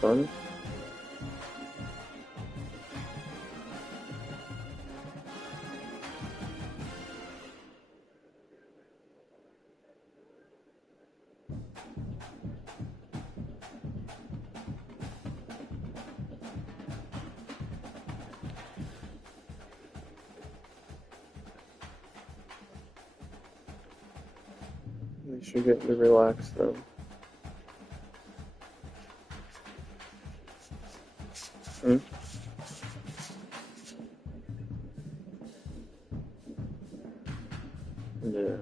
fun. We should get to relax though. Hmm? Yeah.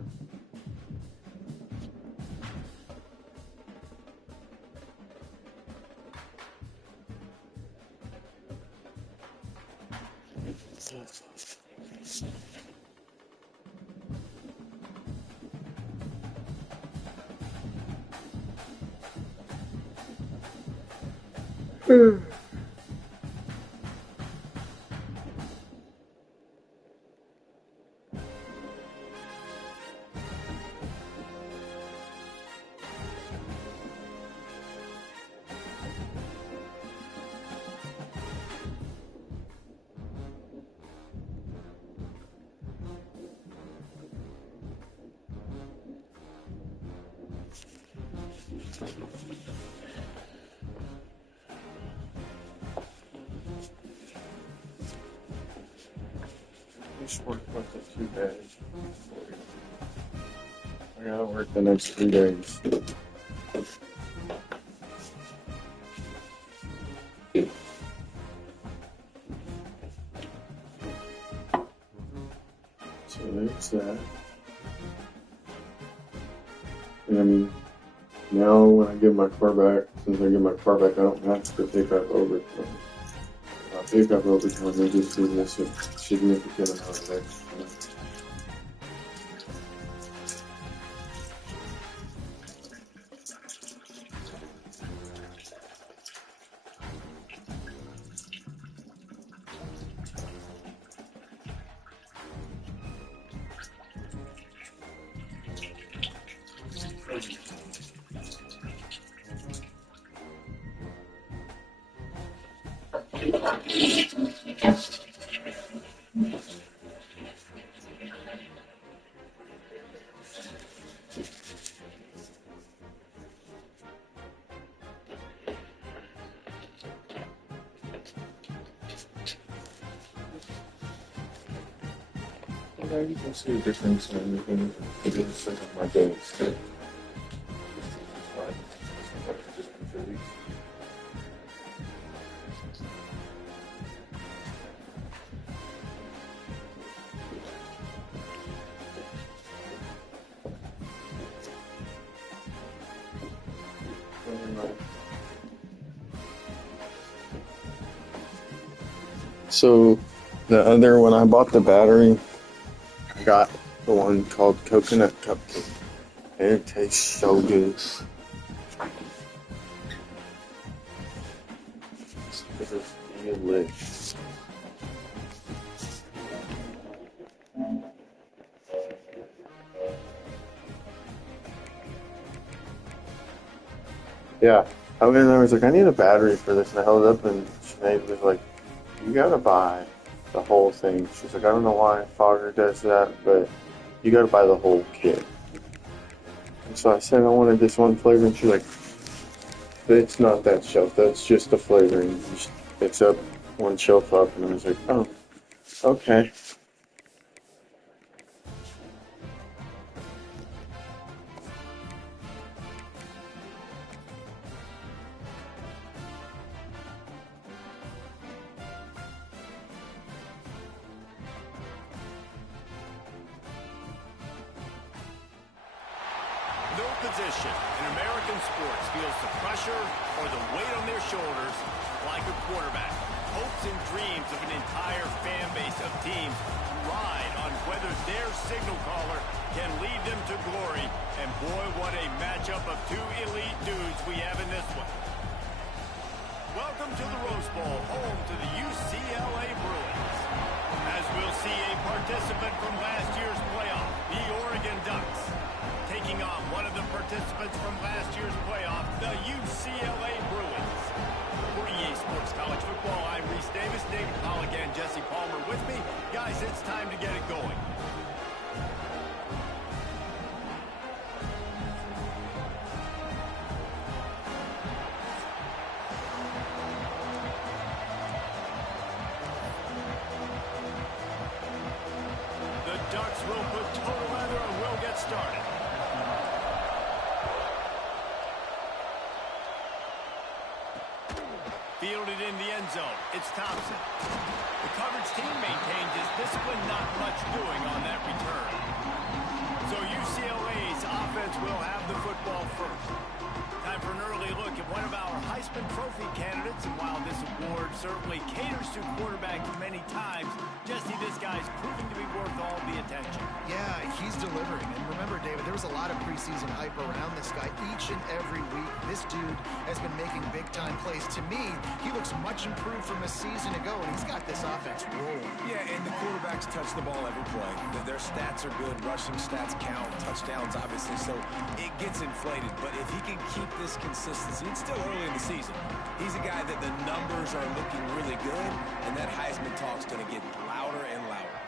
This work wasn't too bad. I gotta work the next 3 days. So there's that. And I mean, now when I get my car back, since I get my car back, I don't have to pick up overtime. I pick up overtime, they just give us a significant amount of extra. Yeah, you can see a difference in everything. It is like on my days. So when I bought the battery, I got the one called Coconut Cupcake. And it tastes so good. This is delicious. Yeah. I went in there, I was like, I need a battery for this, and I held it up, and Sinead was like, you gotta buy the whole thing. She's like, I don't know why Fogger does that, but you gotta buy the whole kit. And so I said I wanted this one flavor, and she's like, it's not that shelf, that's just the flavoring. You just fix up one shelf up, and I was like, oh, okay. No position in American sports feels the pressure or the weight on their shoulders like a quarterback. Hopes and dreams of an entire fan base of teams ride on whether their signal caller can lead them to glory. And boy, what a matchup of two elite dudes we have in this one. Welcome to the Rose Bowl, home to the UCLA Bruins. As we'll see a participant from last year's playoff, the Oregon Ducks, taking on one of the participants from last year's playoff, the UCLA Bruins. Sports College Football. I'm Reese Davis, David Pollock, and Jesse Palmer with me. Guys, it's time to get it going. The Ducks will put total leather and we'll get started. Fielded in the end zone. It's Thompson. The coverage team maintains his discipline, not much doing on that return. So UCLA's offense will have the football first. Time for an early look at one of our Heisman Trophy candidates. And while this award certainly caters to quarterbacks many times, Jesse, this guy's proving to be worth all the attention. Yeah, he's delivering. And remember, David, there was a lot of preseason hype around this guy each and every week. This dude has been making big-time plays. To me, he looks much improved from a season ago, and he's got this offense rolling. Yeah, and the quarterbacks touch the ball every play. Their stats are good. Rushing stats count. Touchdowns, obviously. So it gets inflated. But if he can keep this consistency, it's still early in the season. He's a guy that the numbers are looking really good, and that Heisman talk's going to get louder and louder.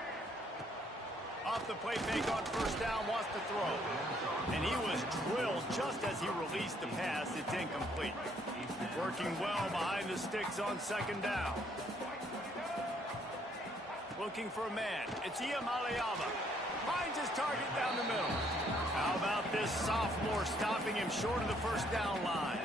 Off the play fake on first down, wants to throw. And he was drilled just as he released the pass. It's incomplete. Working well behind the sticks on second down. Looking for a man. It's Iamaleava. Finds his target down the middle. How about this sophomore stopping him short of the first down line?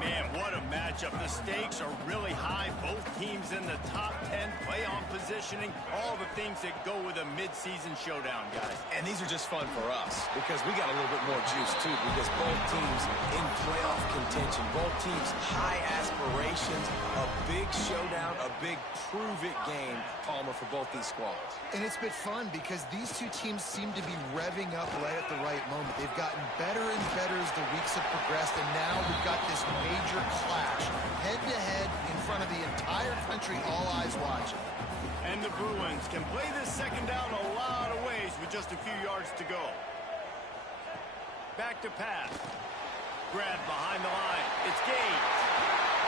Man, what a matchup. The stakes are really high. Both teams in the top 10, playoff positioning, all the things that go with a midseason showdown, guys. And these are just fun for us because we got a little bit more juice, too, because both teams in playoff contention, both teams high aspirations, a big showdown, a big prove-it game, Palmer, for both these squads. And it's been fun because these two teams seem to be revving up right at the right moment. They've gotten better and better as the weeks have progressed, and now we've got this major clash, head-to-head in front of the entire country, all eyes watching. And the Bruins can play this second down a lot of ways with just a few yards to go. Back to pass. Grabbed behind the line. It's Gage.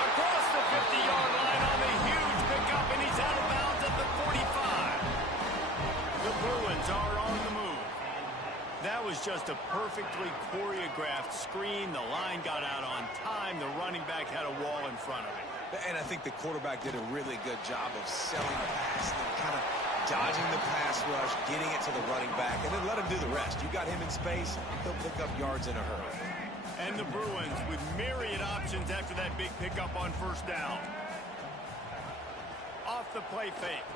Across the 50-yard line on the huge pickup, and he's out of bounds at the 45. The Bruins are on the move. That was just a perfectly choreographed screen. The line got out on time. The running back had a wall in front of him. And I think the quarterback did a really good job of selling the pass, and kind of dodging the pass rush, getting it to the running back, and then let him do the rest. You got him in space, he'll pick up yards in a hurry. And the Bruins with myriad options after that big pickup on first down. Off the play fake.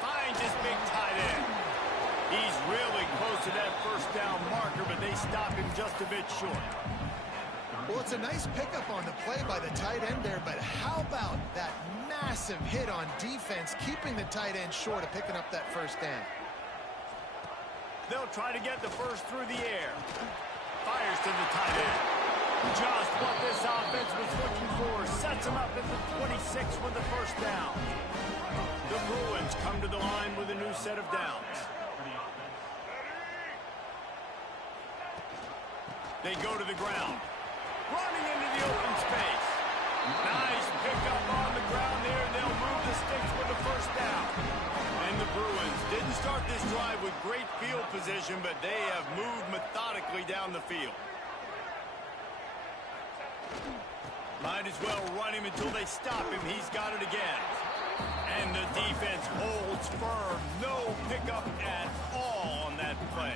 Finds his big tight end. He's really close to that first down marker, but they stop him just a bit short. Well, it's a nice pickup on the play by the tight end there, but how about that massive hit on defense, keeping the tight end short of picking up that first down? They'll try to get the first through the air. Fires to the tight end. Just what this offense was looking for. Sets him up at the 26 with the first down. The Bruins come to the line with a new set of downs. They go to the ground. Running into the open space. Nice pickup on the ground there. They'll move the sticks with the first down. And the Bruins didn't start this drive with great field position, but they have moved methodically down the field. Might as well run him until they stop him. He's got it again. And the defense holds firm. No pickup at all on that play.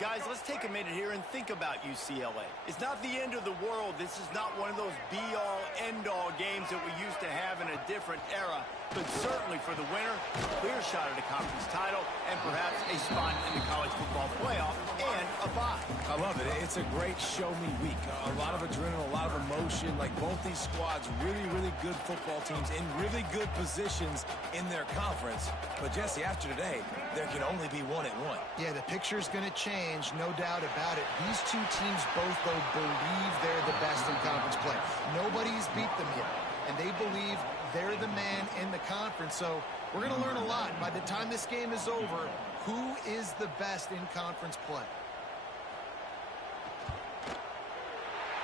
Guys, let's take a minute here and think about UCLA. It's not the end of the world. This is not one of those be-all, end-all games that we used to have in a different era. But certainly for the winner, a clear shot at a conference title and perhaps a spot in the college football playoff and a bye. I love it. It's a great show-me week. A lot of adrenaline, a lot of emotion. Like both these squads, really, really good football teams in really good positions in their conference. But, Jesse, after today, there can only be one at one. Yeah, the picture's going to change, no doubt about it. These two teams both, though, believe they're the best in conference play. Nobody's beat them yet, and they believe they're the man in the conference. So we're going to learn a lot. By the time this game is over, who is the best in conference play?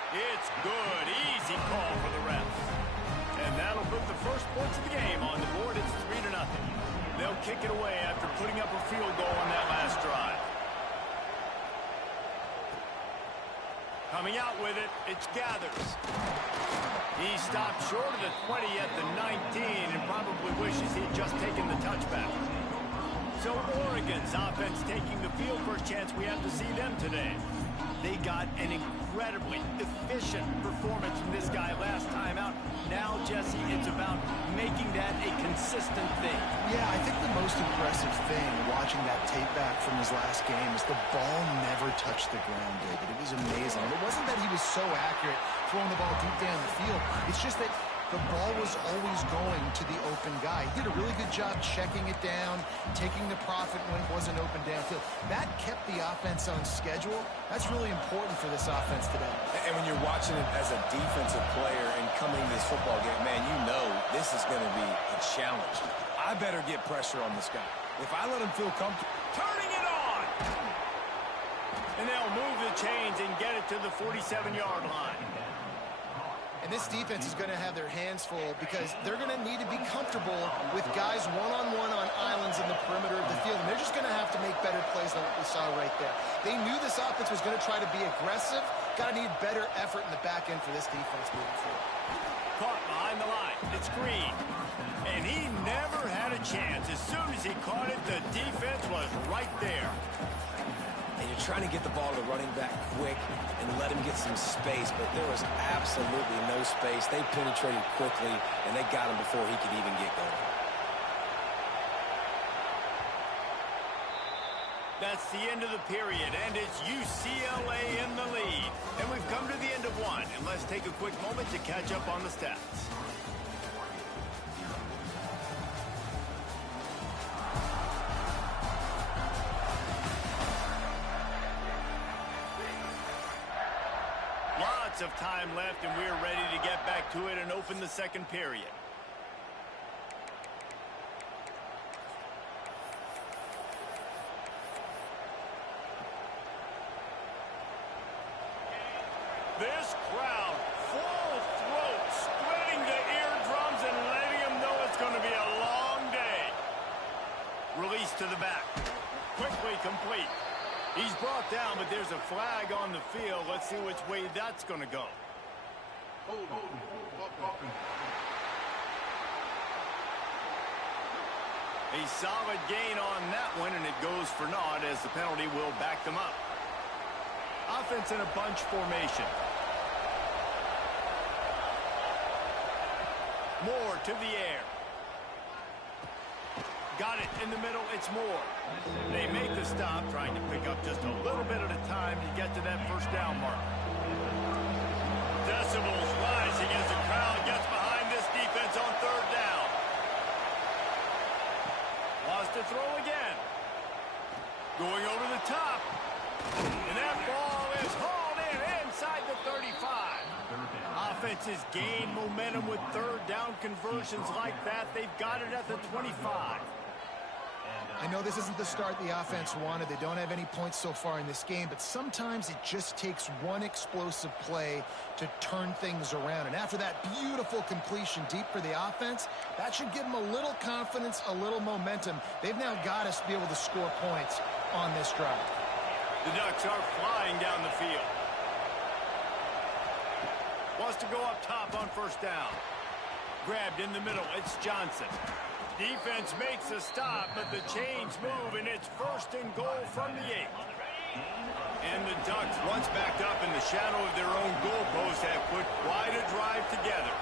It's good. Easy call for the refs. And that'll put the first points of the game on the board. It's 3-0. They'll kick it away after putting up a field goal on that last drive. Coming out with it, it's Gathers. He stopped short of the 20 at the 19 and probably wishes he'd just taken the touchback. So Oregon's offense taking the field. First chance we have to see them today. They got an incredibly efficient performance from this guy last time out. Now, Jesse, it's about making that a consistent thing. Yeah, I think the most impressive thing watching that tape back from his last game is the ball never touched the ground, David. It was amazing. And it wasn't that he was so accurate throwing the ball deep down the field. It's just that the ball was always going to the open guy. He did a really good job checking it down, taking the profit when it wasn't open downfield. That kept the offense on schedule. That's really important for this offense today. And when you're watching it as a defensive player and coming to this football game, man, you know this is going to be a challenge. I better get pressure on this guy. If I let him feel comfortable. Turning it on! And they'll move the chains and get it to the 47-yard line. And this defense is going to have their hands full because they're going to need to be comfortable with guys one-on-one on islands in the perimeter of the field. And they're just going to have to make better plays than what we saw right there. They knew this offense was going to try to be aggressive. Got to need better effort in the back end for this defense moving forward. Caught behind the line. It's Green. And he never had a chance. As soon as he caught it, the defense was right there. And you're trying to get the ball to the running back quick and let him get some space, but there was absolutely no space. They penetrated quickly, and they got him before he could even get going. That's the end of the period, and it's UCLA in the lead. And we've come to the end of one, and let's take a quick moment to catch up on the stats. Lots of time left, and we're ready to get back to it and open the second period. This crowd, full throat, spreading the eardrums and letting them know it's going to be a long day. Release to the back. Quickly complete. He's brought down, but there's a flag on the field. Let's see which way that's going to go. A solid gain on that one, and it goes for naught as the penalty will back them up. Offense in a bunch formation. Moore to the air. Got it in the middle. It's Moore. They make the stop, trying to pick up just a little bit at a time to get to that first down mark. Decibels rising as the crowd gets behind this defense on third down. Wants to throw again. Going over the top. And that ball is hauled in inside the 35. Offense has gained momentum with third down conversions like that. They've got it at the 25. I know this isn't the start the offense wanted. They don't have any points so far in this game, but sometimes it just takes one explosive play to turn things around. And after that beautiful completion deep for the offense, that should give them a little confidence, a little momentum. They've now got us to be able to score points on this drive. The Ducks are flying down the field. Wants to go up top on first down. Grabbed in the middle. It's Johnson. Defense makes a stop, but the chains move, and it's first and goal from the 8. And the Ducks, once backed up in the shadow of their own goalpost, have put quite a drive together.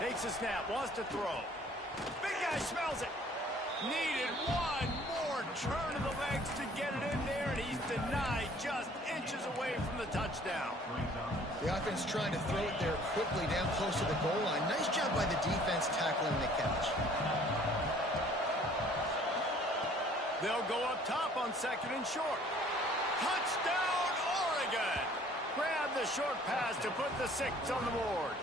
Takes a snap, wants to throw. Big guy smells it. Needed one more turn of the legs to get it in there, and he's denied just inches away from the touchdown. The offense trying to throw it there quickly down close to the goal line. Nice job by the defense tackling the catch. They'll go up top on second and short. Touchdown, Oregon! Grab the short pass to put the 6 on the board.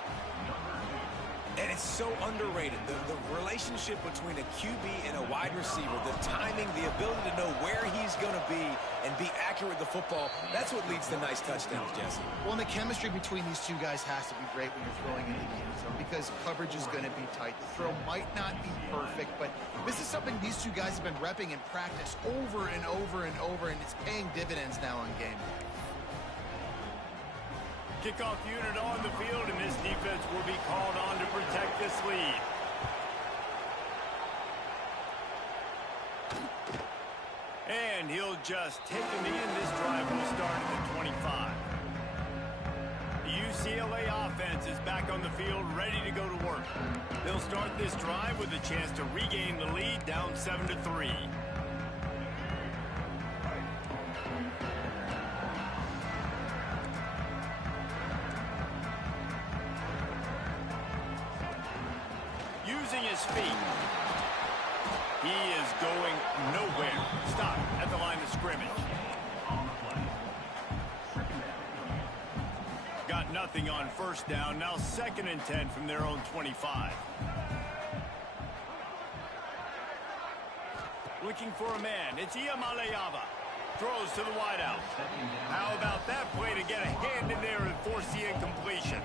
And it's so underrated. The relationship between a QB and a wide receiver, the timing, the ability to know where he's going to be and be accurate with the football, that's what leads to nice touchdowns, Jesse. Well, and the chemistry between these two guys has to be great when you're throwing into the end zone because coverage is going to be tight. The throw might not be perfect, but this is something these two guys have been repping in practice over and over and over, and it's paying dividends now in game. Kickoff unit on the field, and this defense will be called on to protect this lead. And he'll just take him in. This drive will start at the 25. The UCLA offense is back on the field, ready to go to work. They'll start this drive with a chance to regain the lead, down 7-3. Using his feet. He is going nowhere. Stop at the line of scrimmage. Got nothing on first down. Now 2nd and 10 from their own 25. Looking for a man. It's Iamaleava. Throws to the wideout. How about that play to get a hand in there and force the incompletion?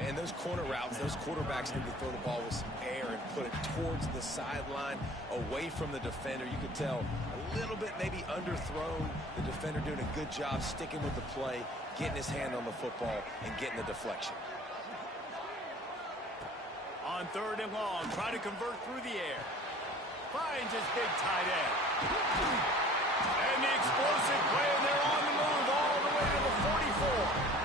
And those corner routes, those quarterbacks need to throw the ball with some air and put it towards the sideline, away from the defender. You could tell a little bit maybe underthrown. The defender doing a good job sticking with the play, getting his hand on the football, and getting the deflection. On 3rd and long, try to convert through the air. Finds his big tight end. And the explosive play, and they're on the move all the way to the 44.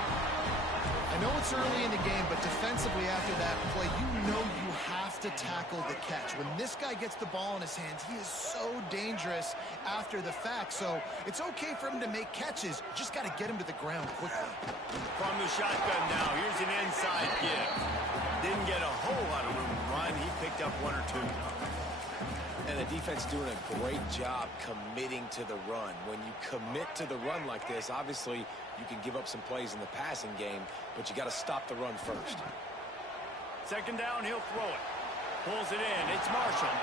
I know it's early in the game, but defensively after that play, you know you have to tackle the catch. When this guy gets the ball in his hands, he is so dangerous after the fact. So it's okay for him to make catches. Just got to get him to the ground quickly. From the shotgun now, here's an inside give. Didn't get a whole lot of room to run. He picked up 1 or 2. And the defense doing a great job committing to the run. When you commit to the run like this, obviously you can give up some plays in the passing game, but you got to stop the run first. 2nd down, he'll throw it. Pulls it in. It's Marshall.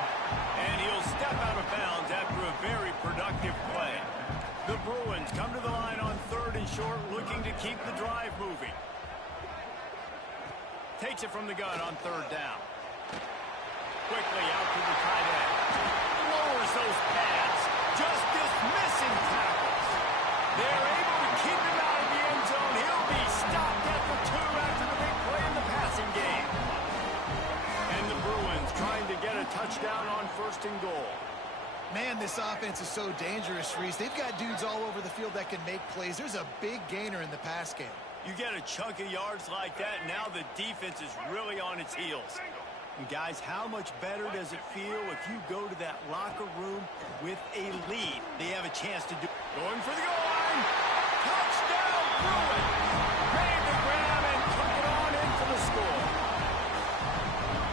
And he'll step out of bounds after a very productive play. The Bruins come to the line on 3rd and short, looking to keep the drive moving. Takes it from the gun on 3rd down. Quickly out to the tight end. Lowers those pads. Just dismissing tackles. They're able to keep him out of the end zone. He'll be stopped at the 2 after the big play in the passing game. And the Bruins trying to get a touchdown on 1st and goal. Man, this offense is so dangerous, Reese. They've got dudes all over the field that can make plays. There's a big gainer in the pass game. You get a chunk of yards like that, now the defense is really on its heels. And guys, how much better does it feel if you go to that locker room with a lead? They have a chance to do. Going for the goal line. Touchdown, Bruins. Made the grab and took it on in for the score.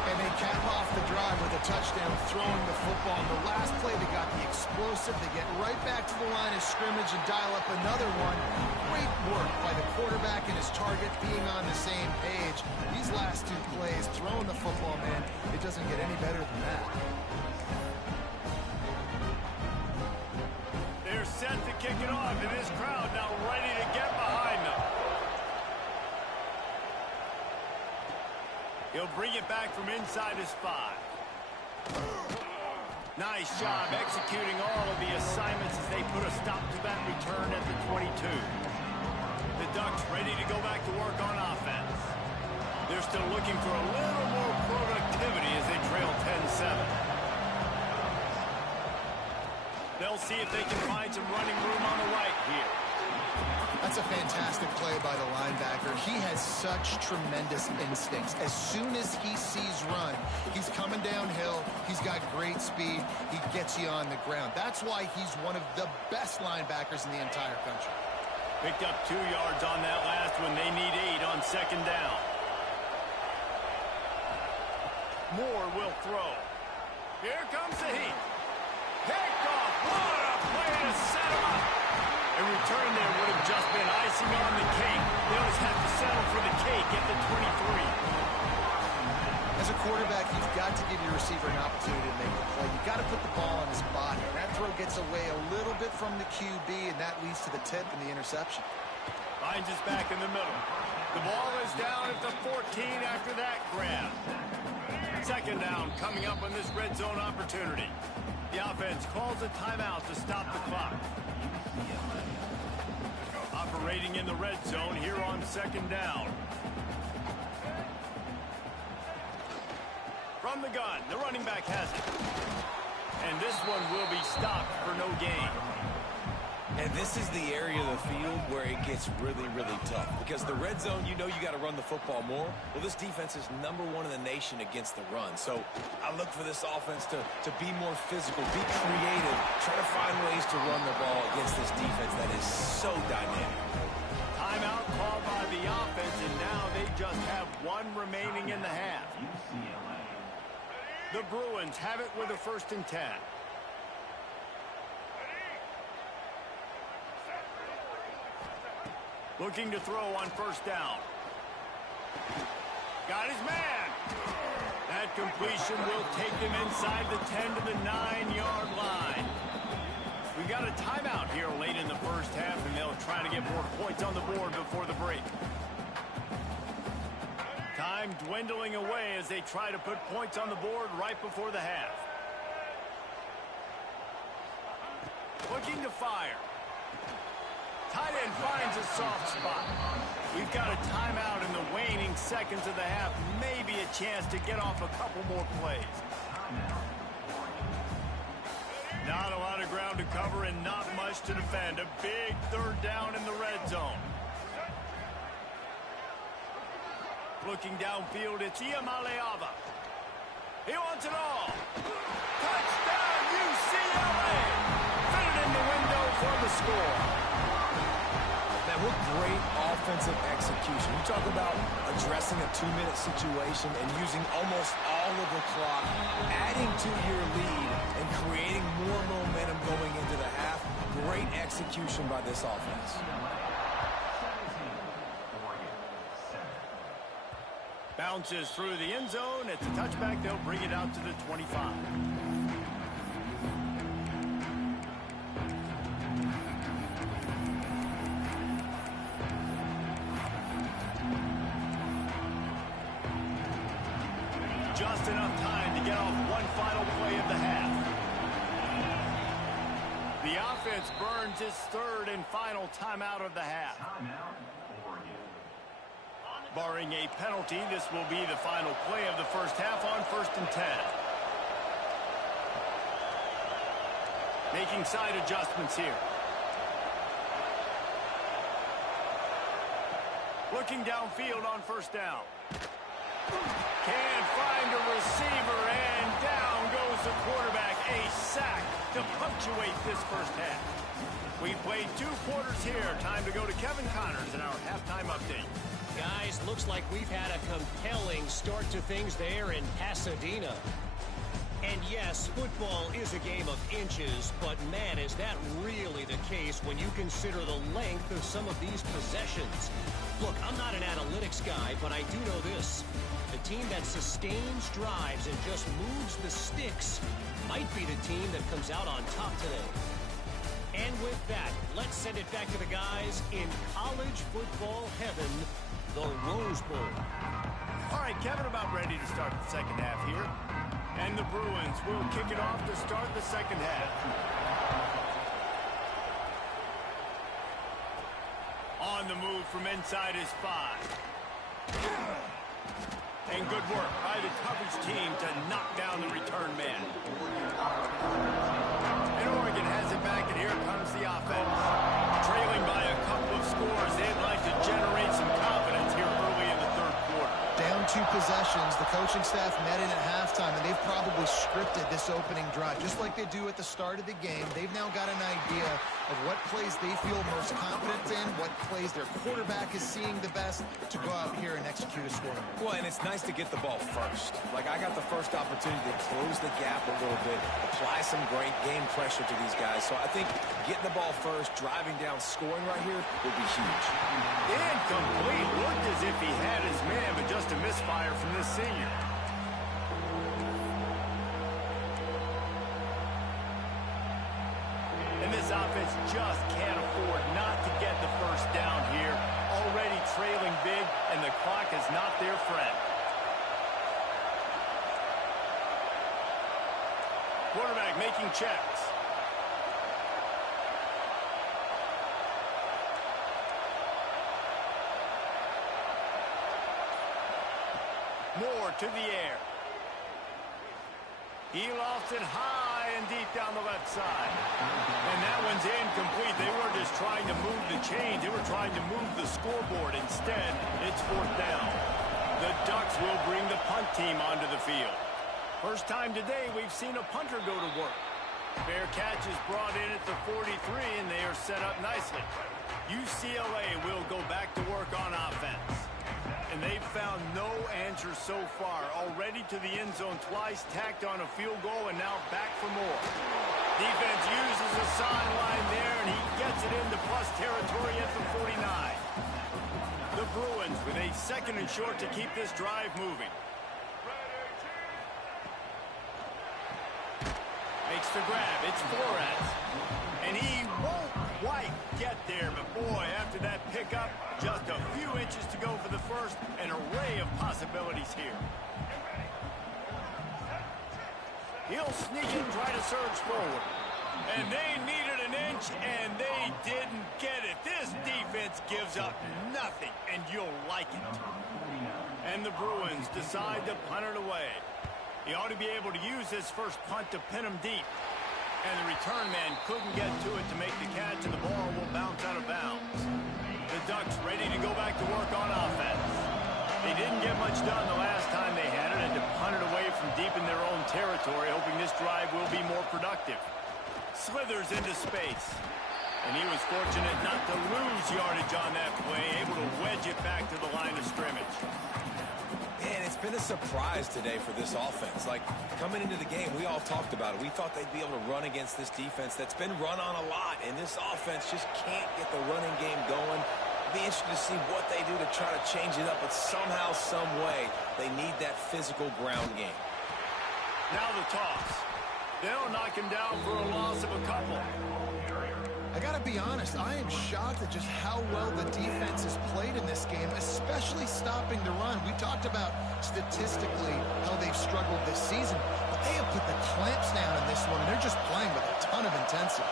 And they cap off the drive with a touchdown, throwing the football. In the last play, they got the explosive. They get right back to the line of scrimmage and dial up another one. Great work by the quarterback and his target being on the same page. These last 2 plays, throwing the football, man, it doesn't get any better than that. They're set to kick it off, and this crowd now ready to get behind them. He'll bring it back from inside his 5. Nice job executing all of the assignments as they put a stop to that return at the 22. The Ducks ready to go back to work on offense. They're still looking for a little more productivity as they trail 10-7. They'll see if they can find some running room on the right here. That's a fantastic play by the linebacker. He has such tremendous instincts. As soon as he sees run, he's coming downhill. He's got great speed. He gets you on the ground. That's why he's one of the best linebackers in the entire country. Picked up 2 yards on that last one. They need 8 on 2nd down. Moore will throw. Here comes the heat. Picked off. What a play to set him up. A return there would have just been icing on the cake. They'll just have to settle for the cake at the 23. As a quarterback, you've got to give your receiver an opportunity to make the play. You've got to put the ball on his body. That throw gets away a little bit from the QB, and that leads to the tip and the interception. Finds us back in the middle. The ball is down at the 14 after that grab. Second down coming up on this red zone opportunity. The offense calls a timeout to stop the clock. Operating in the red zone here on second down. From the gun, the running back has it. And this one will be stopped for no gain. And this is the area of the field where it gets really, really tough. Because the red zone, you know you got to run the football more. Well, this defense is #1 in the nation against the run. So I look for this offense to be more physical, be creative, try to find ways to run the ball against this defense that is so dynamic. Timeout called by the offense, and now they just have one remaining in the half. UCLA. The Bruins have it with a 1st and 10. Looking to throw on 1st down. Got his man. That completion will take him inside the 10 to the 9-yard line. We got a timeout here late in the 1st half, and they'll try to get more points on the board before the break. Time dwindling away as they try to put points on the board right before the half. Looking to fire. Tight end finds a soft spot. We've got a timeout in the waning seconds of the half. Maybe a chance to get off a couple more plays. Not a lot of ground to cover and not much to defend. A big 3rd down in the red zone. Looking downfield, it's Iamaleava. He wants it all. Touchdown, UCLA! Fit it in the window for the score. Man, what great offensive execution. You talk about addressing a 2-minute situation and using almost all of the clock, adding to your lead and creating more momentum going into the half. Great execution by this offense. Bounces through the end zone. It's a touchback. They'll bring it out to the 25. Just enough time to get off one final play of the half. The offense burns its 3rd and final timeout of the half. Barring a penalty, this will be the final play of the 1st half on 1st and 10. Making side adjustments here. Looking downfield on 1st down. Can't find a receiver, and down goes the quarterback. A sack to punctuate this 1st half. We played 2 quarters here. Time to go to Kevin Connors in our halftime update. Guys, looks like we've had a compelling start to things there in Pasadena. And yes, football is a game of inches, but man, is that really the case when you consider the length of some of these possessions. Look, I'm not an analytics guy, but I do know this. The team that sustains drives and just moves the sticks might be the team that comes out on top today. And with that, let's send it back to the guys in college football heaven, the Rose Bowl. All right, Kevin, about ready to start the 2nd half here. And the Bruins will kick it off to start the 2nd half. On the move from inside his 5. And good work by the coverage team to knock down the return man. And Oregon has it back, and here comes the offense. Trailing by a couple of scores, they'd like to generate some confidence here early in the 3rd quarter. Down 2 possessions. The coaching staff met in at halftime, and they've probably scripted this opening drive. Just like they do at the start of the game, they've now got an idea of what plays they feel most confident in what plays their quarterback is seeing the best to go out here and execute a scoring. Well, and it's nice to get the ball first. Like, I got the first opportunity to close the gap a little bit, apply some great game pressure to these guys. So I think getting the ball first, driving down, scoring right here will be huge. Incomplete. Looked as if he had his man, but just a misfire from this senior. And this offense just can't afford not to get the first down here. Already trailing big, and the clock is not their friend. Quarterback making checks. Moore to the air. He lofts it high and deep down the left side. And that one's incomplete. They weren't just trying to move the chains. They were trying to move the scoreboard. Instead, it's fourth down. The Ducks will bring the punt team onto the field. First time today we've seen a punter go to work. Fair catch is brought in at the 43, and they are set up nicely. UCLA will go back to work on offense. And they've found no answer so far. Already to the end zone twice, tacked on a field goal, and now back for more. Defense uses a sideline there, and he gets it into plus territory at the 49. The Bruins with a second and short to keep this drive moving. Makes the grab. It's Flores. And he won't quite get there, but boy, after that pickup, just a few inches to go for the first. An array of possibilities here. He'll sneak in, try to surge forward. And they needed an inch, and they didn't get it. This defense gives up nothing, and you'll like it. And the Bruins decide to punt it away. He ought to be able to use this first punt to pin him deep. And the return man couldn't get to it to make the catch, and the ball will bounce out of bounds. The Ducks ready to go back to work on offense. They didn't get much done the last time they had it, and to punt it away from deep in their own territory, hoping this drive will be more productive. Slithers into space. And he was fortunate not to lose yardage on that play, able to wedge it back to the line of scrimmage. Man, it's been a surprise today for this offense. Like, coming into the game, we all talked about it. We thought they'd be able to run against this defense that's been run on a lot, and this offense just can't get the running game going. It'll be interesting to see what they do to try to change it up, but somehow, some way, they need that physical ground game. Now the toss. They'll knock him down for a loss of a couple. I gotta be honest, I am shocked at just how well the defense has played in this game, especially stopping the run. We talked about statistically how they've struggled this season, but they have put the clamps down in this one, and they're just playing with a ton of intensity.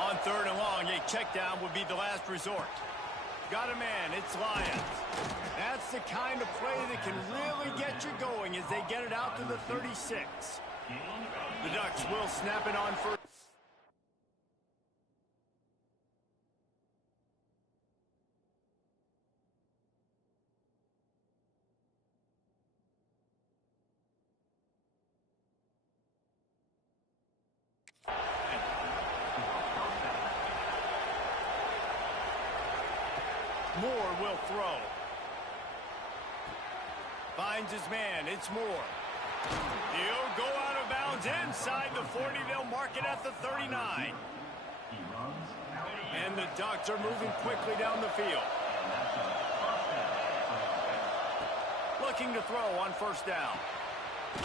On third and long, a check down would be the last resort. Got a man, it's Lyons. That's the kind of play that can really get you going as they get it out to the 36. The Ducks will snap it on first. Moore will throw. Finds his man. It's Moore. He'll go out of bounds inside the 40. They'll mark it at the 39. And the Ducks are moving quickly down the field. Looking to throw on first down.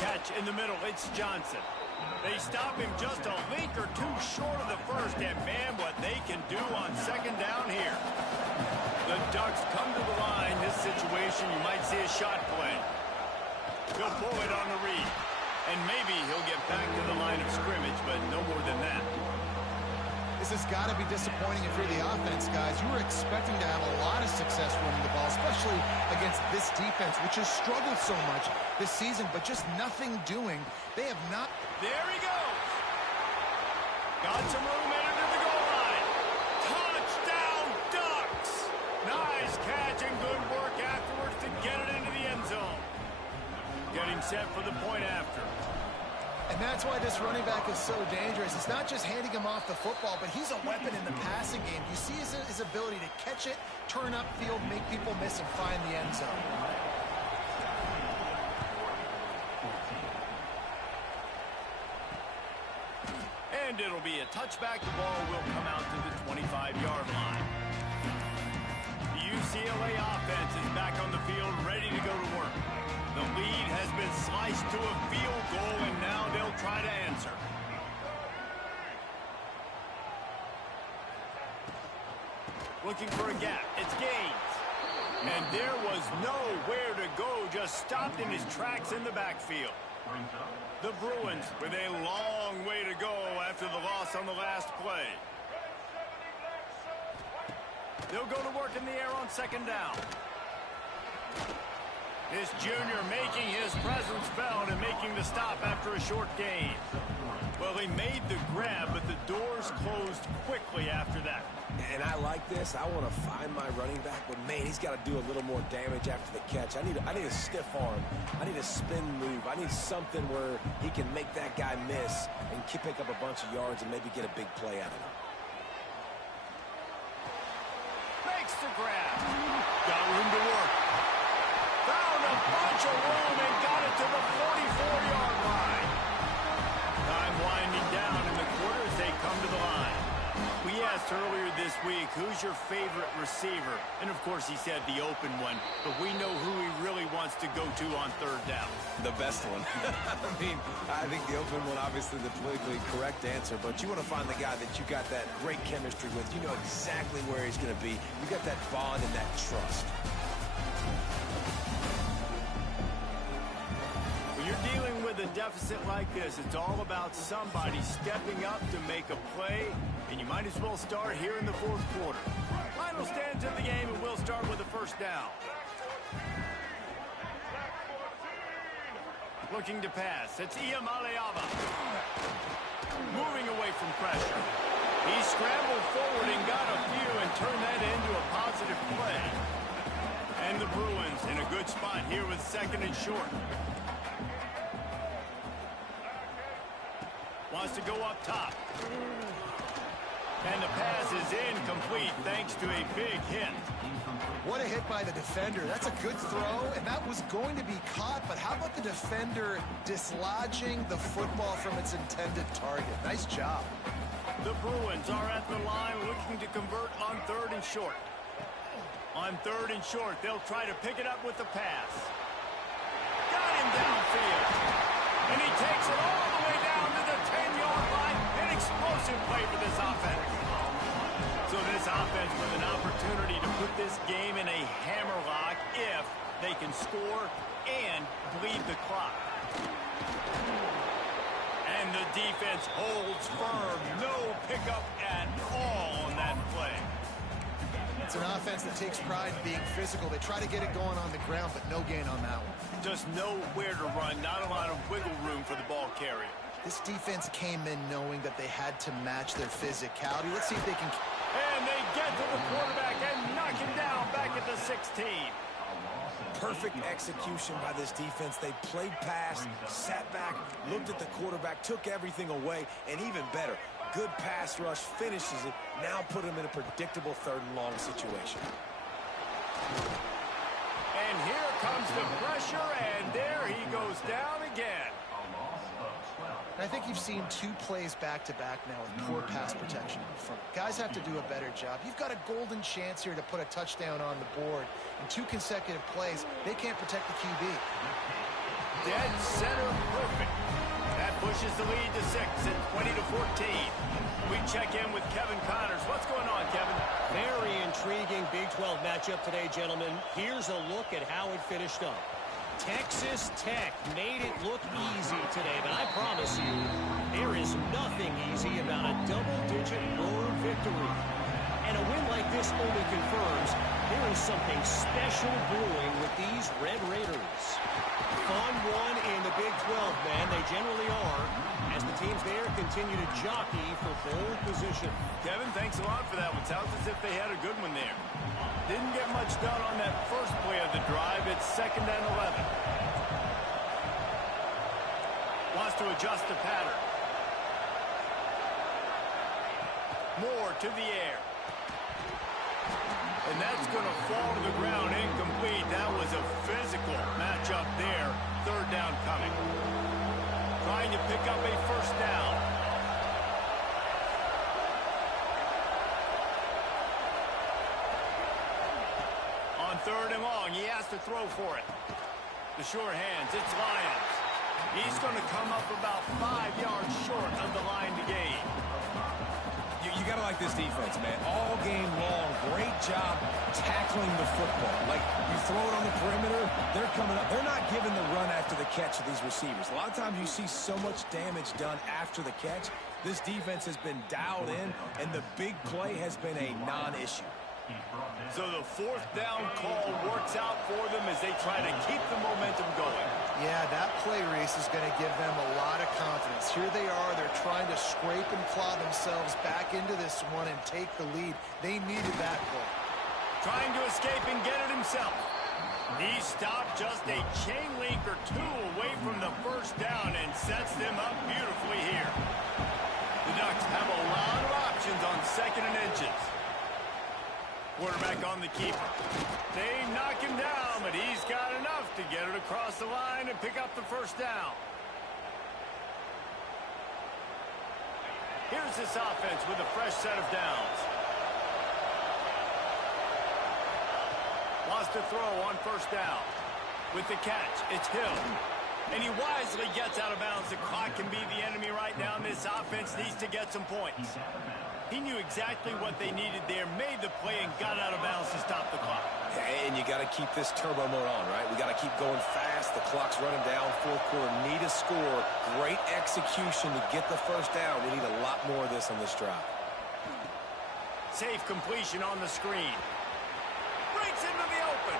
Catch in the middle. It's Johnson. They stop him just a link or two short of the first. And man, what they can do on second down here. The Ducks come to the line. This situation, you might see a shot play. He'll pull it on the read. And maybe he'll get back to the line of scrimmage, but no more than that. This has got to be disappointing if you're the offense, guys. You were expecting to have a lot of success running the ball, especially against this defense, which has struggled so much this season, but just nothing doing. They have not. There he goes. Got some room headed to the goal line. Touchdown, Ducks. Nice catch and good work afterwards to get it into the end zone. Getting set for the point after. And that's why this running back is so dangerous. It's not just handing him off the football, but he's a weapon in the passing game. You see his ability to catch it, turn upfield, make people miss, and find the end zone. And it'll be a touchback. The ball will come out to the 25-yard line. The UCLA offense is back on the field, ready to go to work. The lead has been sliced to a field goal, and now they'll try to answer. Looking for a gap. It's Gaines. And there was nowhere to go, just stopped in his tracks in the backfield. The Bruins with a long way to go after the loss on the last play. They'll go to work in the air on second down. This junior making his presence felt and making the stop after a short gain. Well, he made the grab, but the doors closed quickly after that. And I like this. I want to find my running back, but man, he's got to do a little more damage after the catch. I need a stiff arm. I need a spin move. I need something where he can make that guy miss and pick up a bunch of yards and maybe get a big play out of it. Makes the grab. Got room to work. Found a bunch of room and got it to the 44-yard line. Time winding down in the quarter as they come to the line. We asked earlier this week, who's your favorite receiver? And, of course, he said the open one. But we know who he really wants to go to on third down. The best one. I think the open one, obviously the politically correct answer, but you want to find the guy that you got that great chemistry with. You know exactly where he's going to be. You got that bond and that trust. When you're dealing with a deficit like this, it's all about somebody stepping up to make a play, and you might as well start here in the fourth quarter. Final stands of the game, and we'll start with the first down. Looking to pass. It's Iamaleava. Moving away from pressure. He scrambled forward and got a few and turned that into a positive play. And the Bruins in a good spot here with second and short. Wants to go up top. And the pass is incomplete thanks to a big hit. What a hit by the defender. That's a good throw, and that was going to be caught, but how about the defender dislodging the football from its intended target? Nice job. The Bruins are at the line looking to convert on third and short. On third and short, they'll try to pick it up with the pass. Got him downfield. And he takes it all the way down to the 10-yard line. An explosive play for this offense. So this offense with an opportunity to put this game in a hammerlock if they can score and bleed the clock. And the defense holds firm. No pickup at all on that play. It's an offense that takes pride in being physical. They try to get it going on the ground, but no gain on that one. Just nowhere to run. Not a lot of wiggle room for the ball carrier. This defense came in knowing that they had to match their physicality. Let's see if they can... And they get to the quarterback and knock him down back at the 16. Perfect execution by this defense. They played pass, sat back, looked at the quarterback, took everything away, and even better, good pass rush, finishes it, now put him in a predictable third and long situation. And here comes the pressure, and there he goes down again. I think you've seen two plays back-to-back now with poor pass protection in front. Guys have to do a better job. You've got a golden chance here to put a touchdown on the board. In two consecutive plays, they can't protect the QB. Dead center perfect. That pushes the lead to 6 at 20-14. We check in with Kevin Connors. What's going on, Kevin? Very intriguing Big 12 matchup today, gentlemen. Here's a look at how it finished up. Texas Tech made it look easy today, but I promise you, there is nothing easy about a double-digit road victory. And a win like this only confirms there is something special brewing with these Red Raiders. Fun one in the Big 12, man. They generally are, as the teams there continue to jockey for pole position. Kevin, thanks a lot for that one. Sounds as if they had a good one there. Didn't get much done on that first play of the drive. It's 2nd and 11. Wants to adjust the pattern. Moore to the air. And that's going to fall to the ground incomplete. That was a physical matchup there. Third down coming. Trying to pick up a first down. On third and long, he has to throw for it. The sure hands, it's Lyons. He's going to come up about 5 yards short of the line to gain. You got to like this defense, man. All game long, great job tackling the football. Like, you throw it on the perimeter, they're coming up. They're not giving the run after the catch to these receivers. A lot of times you see so much damage done after the catch. This defense has been dialed in, and the big play has been a non-issue. So the fourth down call works out for them as they try to keep the momentum going. Yeah, that play race is going to give them a lot of confidence. Here they are. They're trying to scrape and claw themselves back into this one and take the lead. They needed that play. Trying to escape and get it himself. He stopped just a chain link or two away from the first down and sets them up beautifully here. The Ducks have a lot of options on second and inches. Quarterback on the keeper. They knock him down, but he's got enough to get it across the line and pick up the first down. Here's this offense with a fresh set of downs. Wants to throw on first down. With the catch, it's Hill. And he wisely gets out of bounds. The clock can be the enemy right now, and this offense needs to get some points. He knew exactly what they needed there, made the play, and got out of bounds to stop the clock. And you got to keep this turbo mode on, right? We got to keep going fast. The clock's running down. Fourth quarter, need a score. Great execution to get the first down. We need a lot more of this on this drive. Safe completion on the screen. Breaks into the open.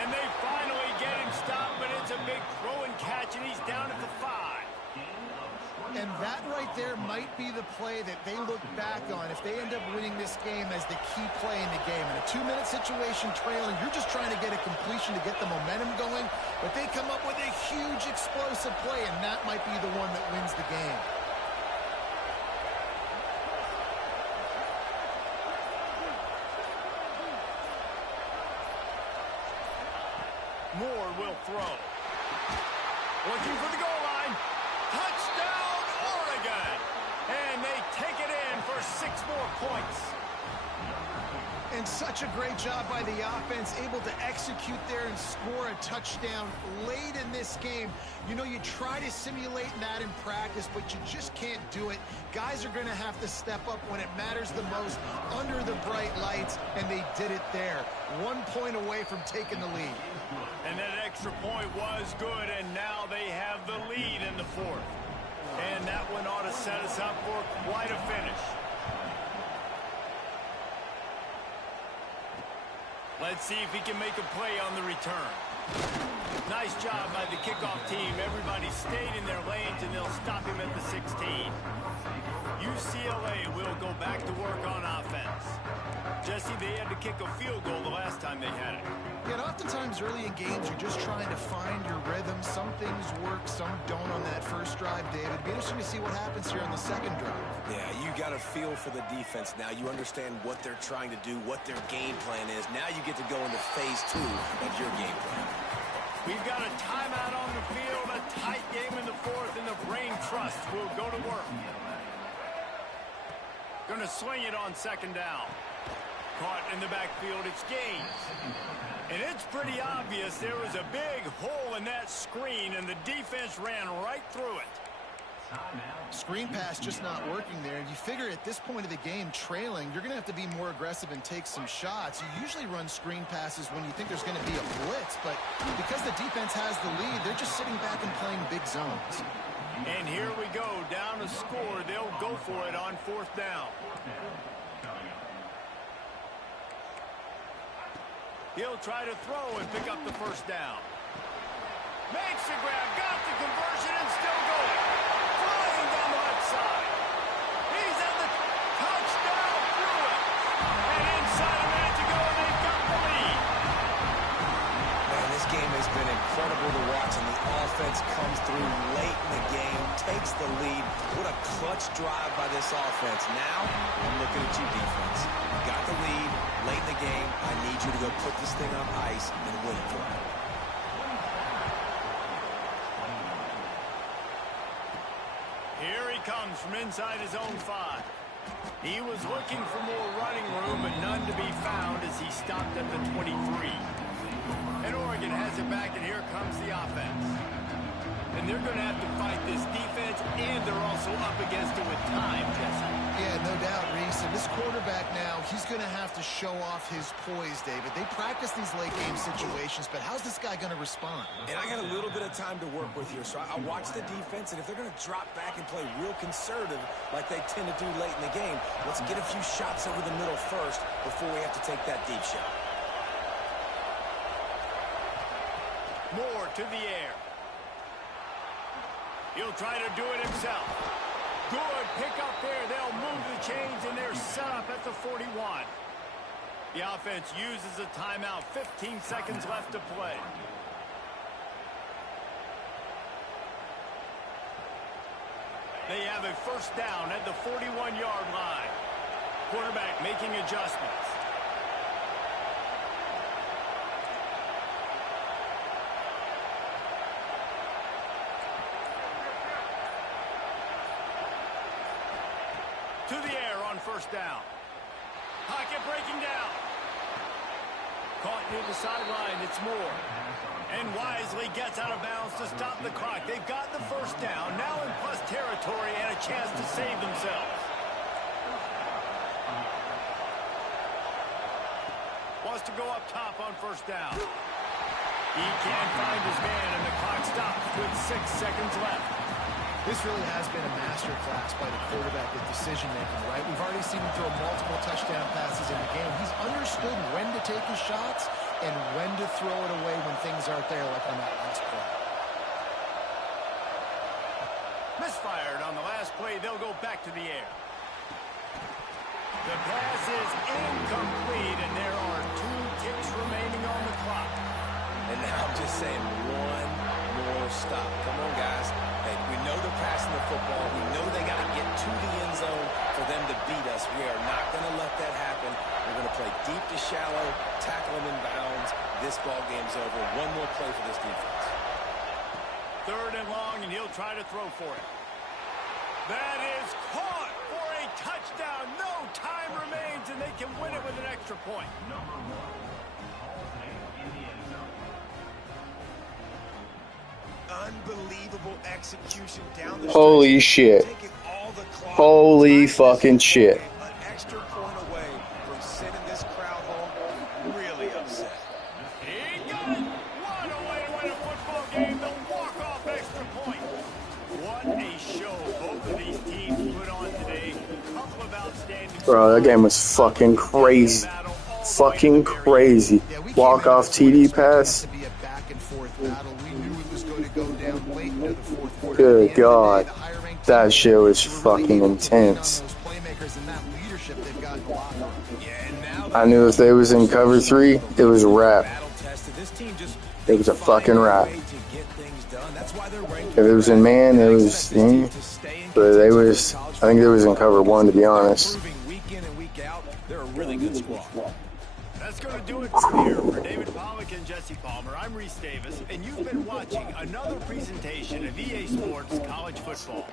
And they finally get him stopped, but it's a big throw and catch, and he's down at the 5. And that right there might be the play that they look back on if they end up winning this game as the key play in the game. In a 2-minute situation trailing, you're just trying to get a completion to get the momentum going, but they come up with a huge explosive play, and that might be the one that wins the game. Moore will throw. Looking for the goal line. Touchdown, Oregon! And they take it in for 6 more points. And such a great job by the offense, able to execute there and score a touchdown late in this game. You know, you try to simulate that in practice, but you just can't do it. Guys are going to have to step up when it matters the most under the bright lights, and they did it there. 1 point away from taking the lead. And that extra point was good, and now they have the lead in the fourth. And that one ought to set us up for quite a finish. Let's see if he can make a play on the return. Nice job by the kickoff team. Everybody stayed in their lanes, and they'll stop him at the 16. UCLA will go back to work on offense. Jesse, they had to kick a field goal the last time they had it. Yeah, and oftentimes early in games, you're just trying to find your rhythm. Some things work, some don't on that first drive, David. It'd be interesting to see what happens here on the second drive. Yeah, you got a feel for the defense now. You understand what they're trying to do, what their game plan is. Now you get to go into phase 2 of your game plan. We've got a timeout on the field, a tight game in the fourth, and the Brain Trust will go to work. Going to swing it on second down. Caught in the backfield, it's Gaines. And it's pretty obvious there was a big hole in that screen, and the defense ran right through it. Screen pass just not working there. You figure at this point of the game, trailing, you're going to have to be more aggressive and take some shots. You usually run screen passes when you think there's going to be a blitz, but because the defense has the lead, they're just sitting back and playing big zones. And here we go, down a score. They'll go for it on fourth down. He'll try to throw and pick up the first down. Makes the grab, got the conversion, and still going. Flying down the left side. He's at the touchdown through it. And inside a minute to go, and they've got the lead. Man, this game has been incredible to watch, and the offense offense comes through late in the game, takes the lead. What a clutch drive by this offense. Now, I'm looking at you, defense. You got the lead late in the game. I need you to go put this thing on ice and win it for me. Here he comes from inside his own 5. He was looking for more running room, but none to be found as he stopped at the 23. And Oregon has it back, and here comes the offense. And they're going to have to fight this defense, and they're also up against it with time, Jesse. Yeah, no doubt, Reese. And this quarterback now, he's going to have to show off his poise, David. They practice these late-game situations, but how's this guy going to respond? And I got a little bit of time to work with here, so I watch the defense, and if they're going to drop back and play real conservative like they tend to do late in the game, let's get a few shots over the middle first before we have to take that deep shot. Moore to the air. He'll try to do it himself. Good pick up there. They'll move the chains, and they're set up at the 41. The offense uses a timeout. 15 seconds left to play. They have a first down at the 41-yard line. Quarterback making adjustments. To the air on first down. Pocket breaking down. Caught near the sideline. It's Moore. And wisely gets out of bounds to stop the clock. They've got the first down. Now in plus territory and a chance to save themselves. Wants to go up top on first down. He can't find his man, and the clock stops with 6 seconds left. This really has been a masterclass by the quarterback with decision-making, right? We've already seen him throw multiple touchdown passes in the game. He's understood when to take his shots and when to throw it away when things aren't there, like on that last play. Misfired on the last play. They'll go back to the air. The pass is incomplete, and there are 2 ticks remaining on the clock. And now I'm just saying one more stop. Come on, guys. Hey, we know they're passing the football. We know they got to get to the end zone for them to beat us. We are not going to let that happen. We're going to play deep to shallow, tackle them in bounds. This ball game's over. One more play for this defense. 3rd and long, and he'll try to throw for it. That is caught for a touchdown. No time remains, and they can win it with an extra point. Unbelievable execution down the Holy stretch. shit. Taking all the clock. Holy fucking shit. An extra point away from sending this crowd home really upset. He got it. What a way to win a football game. The walk-off extra point. What a show both of these teams put on today. Couple of outstanding. Bro, that game was fucking crazy. Fucking crazy. Walk-off TD pass. To be a back-and-forth battle. We knew it was going to go down late into the fourth quarter. Good God. That shit was fucking intense. Those playmakers and that leadership they've got in the locker room. Yeah, and now I knew if they was in cover 3, it was a wrap. battle tested. This team just It was a fucking wrap. way to get things done. That's why they're ranked. If it was in man, it was, but they was, I think they was in cover 1, to be honest. Proving week in and week out, they're a really good squad. That's going to do it from here. For David Pollack and Jesse Palmer, I'm Reese Davis, and you've been watching another presentation of EA Sports College Football.